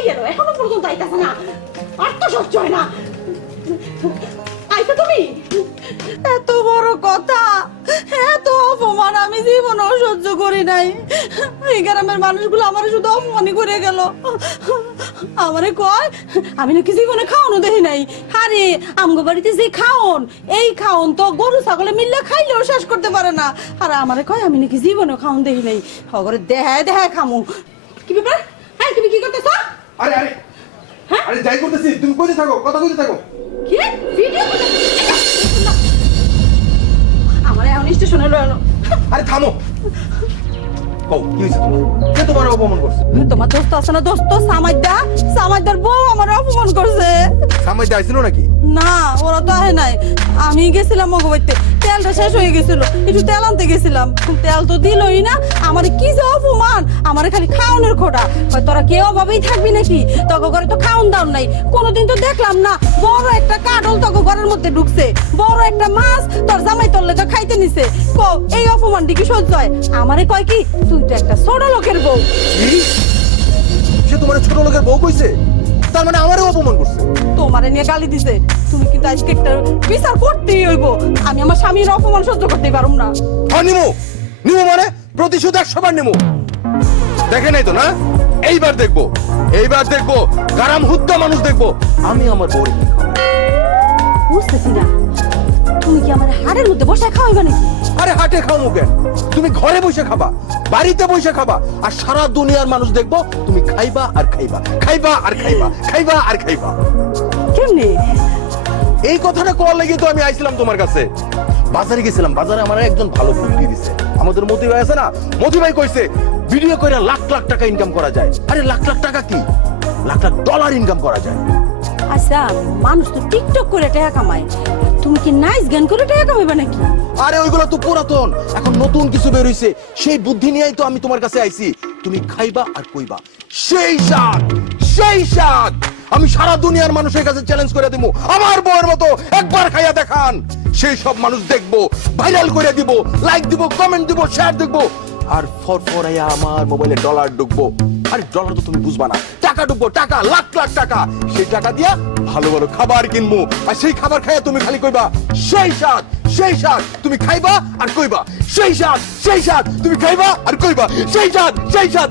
কই গেল? এখনো পর্যন্ত আইতাছে না। আর তো সহ্য হয় না। আইছো তুমি? এত বড় কথা, এত অপমান আমি জীবনেও সহ্য করি নাই। এই গ্রামের মানুষগুলো আমার শুধু অপমানই করে গেল। আমারে কয় আমি নাকি জীবনে খাওয়ানো দেখি নাই। আরে আমগো বাড়িতে যে খাওন, এই খাওন তো গরু ছাগলে মিললে খাইলেও শেষ করতে পারে না। আর আমারে কয় আমি নাকি জীবনেও খাওন দেখি নাই। হগরে দেহায় দেহায় খামু। কি ব্যাপার? হ্যাঁ, তুমি কি করতেছো? আরে আরে হ্যাঁ? আরে যাই করতেছি, তুমি কইতে থাকো, কথা কইতে থাকো। কি ভিডিও করতেছো? আমার এখন স্টেশনে লয়ানো। আরে থামো। কও কি হইছে তোমার? কে তোমার অপমান করছে? তোমার দোস্ত আছে না, দোস্ত সামাইদার বউ আমার অপমান করছে। সামনে আইছিল নাকি? না, ওরা তো আহে নাই। আমি গেছিলাম মগবাইতে, তেলটা শেষ হয়ে গেছিল, একটু তেল আনতে গেছিলাম, তেল তো দিলই না। আমার কি যে অপমান, আমার খালি খাওয়ানোর খোটা। তোরা কেউ অভাবেই থাকবি নাকি? তক ঘরে তো খাওন দাও নাই, কোনোদিন তো দেখলাম না। বড় একটা কাটল তক ঘরের মধ্যে ঢুকছে, বড় একটা মাছ তোর জামাই তোর লেগে খাইতে নিছে। এই অপমানটি কি সহ্য হয়? আমারে কয় কি তুই তো একটা ছোট লোকের বউ। কি? সে তোমার ছোট লোকের বউ কইছে? তার মানে আমারও অপমান করছে। তোমারে নিয়ে গালি দিছে। তুমি কিন্তু আজকে একটা বিচার করতেই হইব। আমি আমার স্বামীর অপমান সহ্য করতে পারুম না। হ্যাঁ নিমু, নিমু মানে প্রতিশোধ 100 বার নিমু। দেখে নাই তো না? এইবার দেখবো, এইবার দেখবো গারাম হুদ্দা মানুষ দেখবো আমি আমার বউরে কি খাওয়াই। বুঝতেছি না, তুমি কি আমার হাড়ের মধ্যে বসে খাওয়াইবা নাকি? আরে হাটে খাওয়ামু কেন? তুমি ঘরে বসে খাবা, বাড়িতে বসে খাবা, আর সারা দুনিয়ার মানুষ দেখবো তুমি খাইবা আর খাইবা, খাইবা আর খাইবা, খাইবা আর খাইবা। কেমনে? এই কথাটা কল লেগে তো আমি আইছিলাম তোমার কাছে। বাজারে গেছিলাম, বাজারে আমার একজন ভালো বুদ্ধি দিছে। আমাদের মতি ভাই আছে না, মতি ভাই কইছে ভিডিও করে লাখ লাখ টাকা ইনকাম করা যায়। আরে লাখ লাখ টাকা কি, লাখ লাখ ডলার ইনকাম করা যায়। আচ্ছা, মানুষ তো টিকটক করে টাকা কামায়, তুমি কি নাইস গান করে টাকা কামাইবা নাকি? আরে ওইগুলো তো পুরাতন, এখন নতুন কিছু বের হইছে। সেই বুদ্ধি নিয়েই তো আমি তোমার কাছে আইছি। তুমি খাইবা আর কইবা সেই স্বাদ, সেই স্বাদ আমি সারা দুনিয়ার মানুষের কাছে চ্যালেঞ্জ করে দেবো। আমার বউয়ের মতো একবার খাইয়া দেখান, সেই সব মানুষ দেখবো, ভাইরাল করে দিব, লাইক দিব, কমেন্ট দিব, শেয়ার দেখবো, আর ফরফরাইয়া আমার মোবাইলে ডলার ঢুকবো। আরে ডলার তো তুমি বুঝবা না, টাকা ঢুকবো, টাকা লাখ লাখ টাকা। সেই টাকা দিয়া ভালো ভালো খাবার কিনবো, আর সেই খাবার খাইয়া তুমি খালি কইবা সেই স্বাদ, সেই স্বাদ তুমি খাইবা আর কইবা সেই স্বাদ, সেই স্বাদ তুমি খাইবা আর কইবা সেই স্বাদ, সেই স্বাদ।